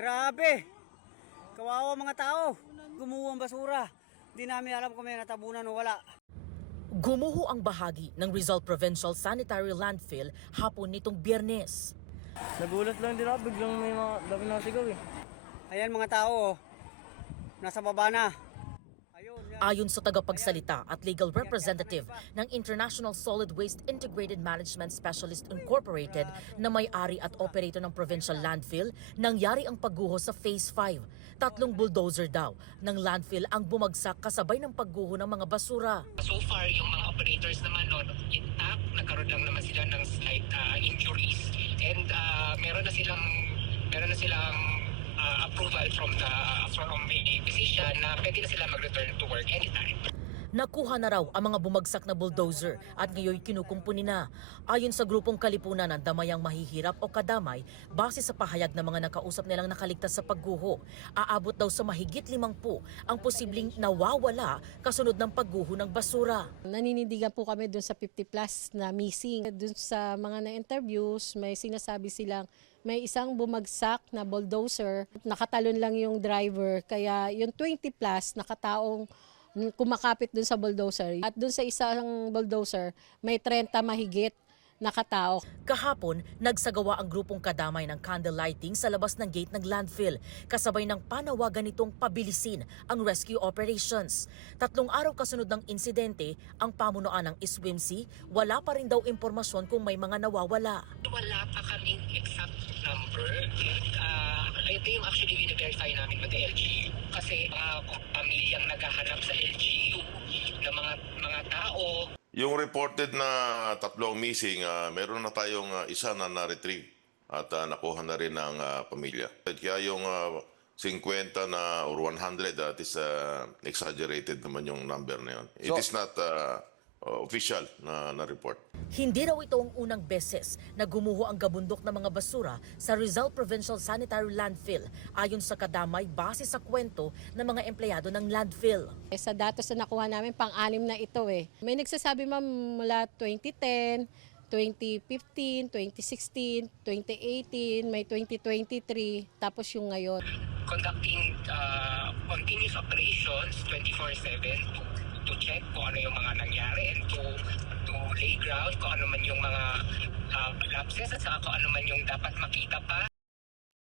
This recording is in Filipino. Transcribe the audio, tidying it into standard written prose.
Grabe! Kawawa mga tao. Gumuho ang basura. Hindi namin alam kung may natabunan o wala. Gumuho ang bahagi ng Rizal Provincial Sanitary Landfill hapon nitong Biyernes. Nagulat lang din ako, biglang may mga dami nasigaw eh. Ayan mga tao, nasa baba na. Ayun, yan. Ayon sa tagapagsalita at legal representative ng International Solid Waste Integrated Management Specialist Incorporated na may-ari at operator ng provincial landfill, nangyari ang pagguho sa Phase 5. 3 bulldozer daw ng landfill ang bumagsak kasabay ng pagguho ng mga basura. So far, yung mga operators naman nun, intact, nagkaroon lang naman sila ng slight injuries. And meron na silang approval from the physician na pwede na sila mag-return to work anytime. Nakuha na raw ang mga bumagsak na bulldozer at ngayon kinukumpuni na. Ayon sa grupong Kalipunan ng Damayang Mahihirap o Kadamay, base sa pahayag ng mga nakausap nilang nakaligtas sa pagguho, aabot daw sa mahigit 50 ang posibleng nawawala kasunod ng pagguho ng basura. Naninindigan po kami dun sa 50 plus na missing. Dun sa mga na-interviews, may sinasabi silang may isang bumagsak na bulldozer, nakatalon lang yung driver, kaya yung 20 plus nakataong kumakapit dun sa bulldozer. At dun sa isang bulldozer, may 30 mahigit nakatao. Kahapon, nagsagawa ang grupong Kadamay ng candle lighting sa labas ng gate ng landfill, kasabay ng panawagan nitong pabilisin ang rescue operations. 3 araw kasunod ng insidente, ang pamunuan ng ISWIMC, wala pa rin daw impormasyon kung may mga nawawala. Wala pa kaming exact number. Ito yung actually verify namin with the LGU. Kasi pamilyang naghahanap sa LGU ng mga tao. Yung reported na 3 missing, meron na tayong isa na na-retrieve at nakuha na rin ng pamilya. Kaya yung 50 na or 100, that is exaggerated naman yung number na yun. It is not official na report. Hindi raw ito ang unang beses na gumuho ang gabundok ng mga basura sa Rizal Provincial Sanitary Landfill, ayon sa Kadamay base sa kwento ng mga empleyado ng landfill. Sa datos na nakuha namin, pang-anim na ito eh. May nagsasabi ma'am mula 2010, 2015, 2016, 2018, may 2023, tapos yung ngayon. Conducting continuous operations 24/7 to check kung ano yung mga nangyari and to lay ground kung ano man yung mga lapses at saka kung ano man yung dapat makita pa.